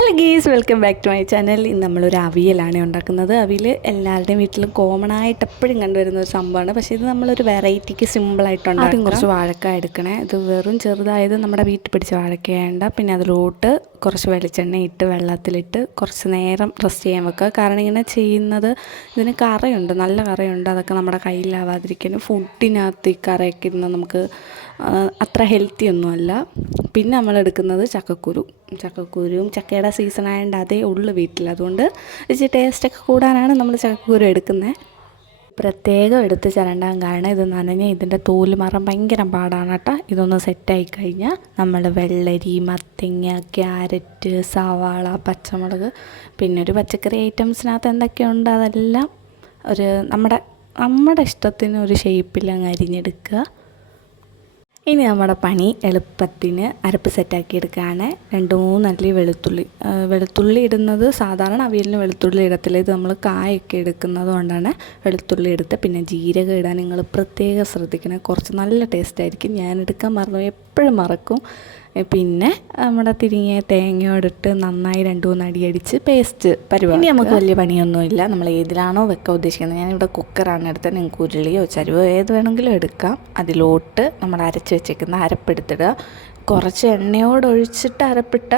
Hello guys welcome back to my channel ഇന്ന് നമ്മളൊരു അവിയലാണ് ഉണ്ടാക്കുന്നത്. അവിയൽ എല്ലാവരുടെയും വീട്ടിലും കോമൺ ആയിട്ട് എപ്പോഴും കണ്ടുവരുന്ന ഒരു സംഭവമാണ്. പക്ഷേ ഇത് നമ്മളൊരു വെറൈറ്റിക്ക് സിമ്പിളായിട്ടുണ്ടാകും കുറച്ച് വാഴക്ക എടുക്കണേ. ഇത് വെറും ചെറുതായത് നമ്മുടെ വീട്ടിൽ പിടിച്ച വാഴക്ക വേണ്ട. പിന്നെ അതിലോട്ട് കുറച്ച് വെളിച്ചെണ്ണ ഇട്ട് വെള്ളത്തിലിട്ട് കുറച്ച് നേരം റെസ്റ്റ് ചെയ്യാൻ വെക്കുക. കാരണം ഇങ്ങനെ ചെയ്യുന്നത് ഇതിന് കറയുണ്ട് നല്ല കറയുണ്ട്. അതൊക്കെ നമ്മുടെ കയ്യിലാവാതിരിക്കാൻ ഫുഡിനകത്ത് ഈ കറയൊക്കെ ഇരുന്ന് നമുക്ക് അത്ര ഹെൽത്തി ഒന്നുമല്ല. പിന്നെ നമ്മൾ എടുക്കുന്നത് ചക്കക്കുരു. ചക്കക്കുരുവും ചക്കയുടെ സീസൺ ആയതുകൊണ്ട് അതേ ഉള്ളു വീട്ടിൽ. അതുകൊണ്ട് ഇച്ചിരി ടേസ്റ്റൊക്കെ കൂടാനാണ് നമ്മൾ ചക്കക്കുരു എടുക്കുന്നത്. പ്രത്യേകം എടുത്ത് ചിരണ്ടാൻ കാരണം ഇത് നനഞ്ഞ് ഇതിന്റെ തോൽ മാറാൻ ഭയങ്കര പാടാണ് കേട്ടോ. ഇതൊന്ന് സെറ്റായി കഴിഞ്ഞാൽ നമ്മൾ വെള്ളരി മത്തങ്ങ ക്യാരറ്റ് സവാള പച്ചമുളക് പിന്നെ ഒരു പച്ചക്കറി ഐറ്റംസിനകത്ത് എന്തൊക്കെയുണ്ട് അതെല്ലാം ഒരു നമ്മുടെ നമ്മുടെ ഇഷ്ടത്തിന് ഒരു ഷേപ്പിൽ അങ്ങ് അരിഞ്ഞെടുക്കുക. ഇനി നമ്മുടെ പണി എളുപ്പത്തിന് അരപ്പ് സെറ്റാക്കി എടുക്കുകയാണ് രണ്ട് മൂന്നല്ലി വെളുത്തുള്ളി വെളുത്തുള്ളി ഇടുന്നത് സാധാരണ അവിയലിന് വെളുത്തുള്ളി ഇടത്തില്ല. ഇത് നമ്മൾ കായൊക്കെ എടുക്കുന്നത് കൊണ്ടാണ് വെളുത്തുള്ളി എടുത്ത് പിന്നെ ജീരകം ഇടാൻ നിങ്ങൾ പ്രത്യേകം ശ്രദ്ധിക്കണം. കുറച്ച് നല്ല ടേസ്റ്റ് ആയിരിക്കും. ഞാൻ എടുക്കാൻ മറന്നു എപ്പോഴും മറക്കും. പിന്നെ നമ്മുടെ തിരിങ്ങിയ തേങ്ങയോടിട്ട് നന്നായി രണ്ട് മൂന്ന് അടി അടിച്ച് പേസ്റ്റ് പരിപാടി ഇനി നമുക്ക് വലിയ പണിയൊന്നുമില്ല. നമ്മൾ ഏതിലാണോ വെക്കാൻ ഉദ്ദേശിക്കുന്നത്. ഞാനിവിടെ കുക്കറാണ് എടുത്തത്. നിങ്ങൾക്ക് ഉരുളിയോ ചരുവോ ഏത് വേണമെങ്കിലും എടുക്കാം. അതിലോട്ട് നമ്മൾ അരച്ച് വെച്ചേക്കുന്ന അരപ്പെടുത്തിടുക. കുറച്ച് എണ്ണയോടൊഴിച്ചിട്ട് അരപ്പിട്ട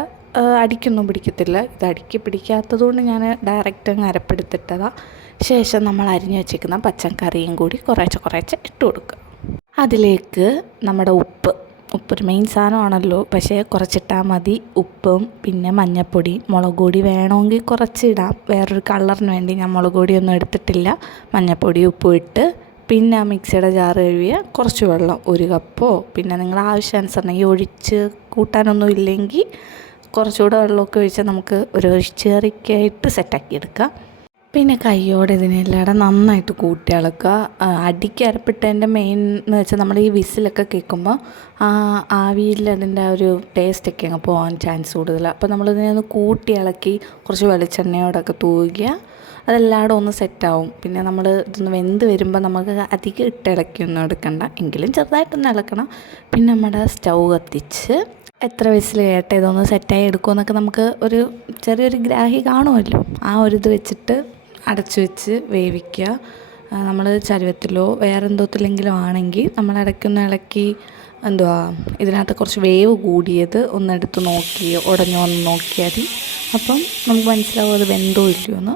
അടിക്കൊന്നും പിടിക്കത്തില്ല. ഇത് അടിക്ക് പിടിക്കാത്തതുകൊണ്ട് ഞാൻ ഡയറക്റ്റ് അങ്ങ് അരപ്പെടുത്തിട്ടതാണ് ശേഷം നമ്മൾ അരിഞ്ഞു വെച്ചേക്കുന്ന പച്ചക്കറിയും കൂടി കുറേശ്ശെ കുറേശ്ശെ ഇട്ട് കൊടുക്കുക. അതിലേക്ക് നമ്മുടെ ഉപ്പ് ഉപ്പൊരു മെയിൻ സാധനമാണല്ലോ. പക്ഷേ കുറച്ചിട്ടാൽ മതി. ഉപ്പും പിന്നെ മഞ്ഞപ്പൊടി മുളക് പൊടി വേണമെങ്കിൽ കുറച്ചിടാം. വേറൊരു കളറിന് വേണ്ടി ഞാൻ മുളക് പൊടിയൊന്നും എടുത്തിട്ടില്ല. മഞ്ഞപ്പൊടി ഉപ്പും ഇട്ട് പിന്നെ ആ മിക്സിയുടെ ജാർ കഴുകിയ കുറച്ച് വെള്ളം ഒരു കപ്പോ പിന്നെ നിങ്ങൾ ആവശ്യാനുസരണം ഈ ഒഴിച്ച് കൂട്ടാനൊന്നും ഇല്ലെങ്കിൽ കുറച്ചുകൂടെ വെള്ളമൊക്കെ ഒഴിച്ചാൽ നമുക്ക് ഒരു ഒഴിച്ചേറിക്കായിട്ട് സെറ്റാക്കി എടുക്കാം. പിന്നെ കയ്യോടെ ഇതിനെല്ലാം നന്നായിട്ട് കൂട്ടി ഇളക്കുക അടിക്ക് അരപ്പിട്ടതിന്റെ മെയിൻ എന്ന് വെച്ചാൽ നമ്മൾ ഈ വിസിലൊക്കെ കേൾക്കുമ്പോൾ ആ ആവിയിൽ അതിന്റെ ഒരു ടേസ്റ്റൊക്കെ അങ്ങ് പോകാൻ ചാൻസ് കൂടുതലാണ് അപ്പോൾ നമ്മളിതിനെ ഒന്ന് കൂട്ടി ഇളക്കി കുറച്ച് വെളിച്ചെണ്ണയോടൊക്കെ തൂകിയ അതെല്ലായിടും ഒന്ന് സെറ്റാവും പിന്നെ നമ്മൾ ഇതൊന്ന് വെന്ത് വരുമ്പോൾ നമുക്ക് അധികം ഇട്ട് ഇളക്കിയൊന്നും എടുക്കണ്ട. എങ്കിലും ചെറുതായിട്ടൊന്ന് ഇളക്കണം. പിന്നെ നമ്മുടെ സ്റ്റൗ കത്തിച്ച് എത്ര വിസിൽ കേട്ടെ ഇതൊന്ന് സെറ്റായി എടുക്കുമെന്നൊക്കെ നമുക്ക് ഒരു ചെറിയൊരു ഗ്രാഹി കാണുമല്ലോ. ആ ഒരു ഇത് വെച്ചിട്ട് അടച്ചു വെച്ച് വേവിക്കുക. നമ്മൾ ചരുവത്തിലോ വേറെ എന്തോത്തിലെങ്കിലും ആണെങ്കിൽ നമ്മൾ ഇടയ്ക്കൊന്ന് ഇളക്കി എന്തുവാ ഇതിനകത്ത് കുറച്ച് വേവ് കൂടിയത് ഒന്നെടുത്ത് നോക്കി ഉടഞ്ഞോ ഒന്ന് നോക്കിയാൽ മതി. അപ്പം നമുക്ക് മനസ്സിലാവും അത് വെന്തോ ഇല്ലയോ എന്ന്.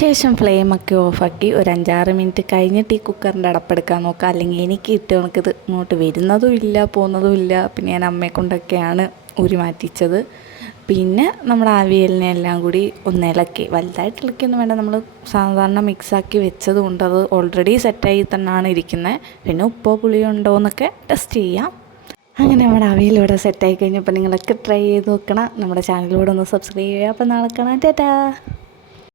ശേഷം ഫ്ലെയിമൊക്കെ ഓഫാക്കി ഒരു അഞ്ചാറ് മിനിറ്റ് കഴിഞ്ഞിട്ട് ഈ കുക്കറിന്റെ അടപ്പെടുക്കാൻ നോക്കുക. അല്ലെങ്കിൽ എനിക്ക് ഇട്ട് നമുക്കിത് ഇങ്ങോട്ട് വരുന്നതും ഇല്ല പോകുന്നതും ഇല്ല. പിന്നെ ഞാൻ അമ്മയെ കൊണ്ടൊക്കെയാണ് ഊരി മാറ്റിച്ചത്. പിന്നെ നമ്മൾ ആവിയലിനെ എല്ലാം കൂടി ഒന്ന് ഇളക്കി. വലുതായിട്ട് ഇളക്കിയൊന്നും വേണ്ട. നമ്മൾ സാധാരണ മിക്സാക്കി വെച്ചത് കൊണ്ട് അത് ഓൾറെഡി സെറ്റായി തന്നെയാണ് ഇരിക്കുന്നത് പിന്നെ ഉപ്പോ പുളിയോ ഉണ്ടോ എന്നൊക്കെ ടെസ്റ്റ് ചെയ്യാം. അങ്ങനെ നമ്മുടെ അവിയലിവിടെ സെറ്റായി കഴിഞ്ഞപ്പോൾ നിങ്ങളൊക്കെ ട്രൈ ചെയ്ത് നോക്കണം. നമ്മുടെ ചാനലിലൂടെ ഒന്ന് സബ്സ്ക്രൈബ് ചെയ്യുക. അപ്പോൾ നാളെ കാണാം. ടാറ്റാ!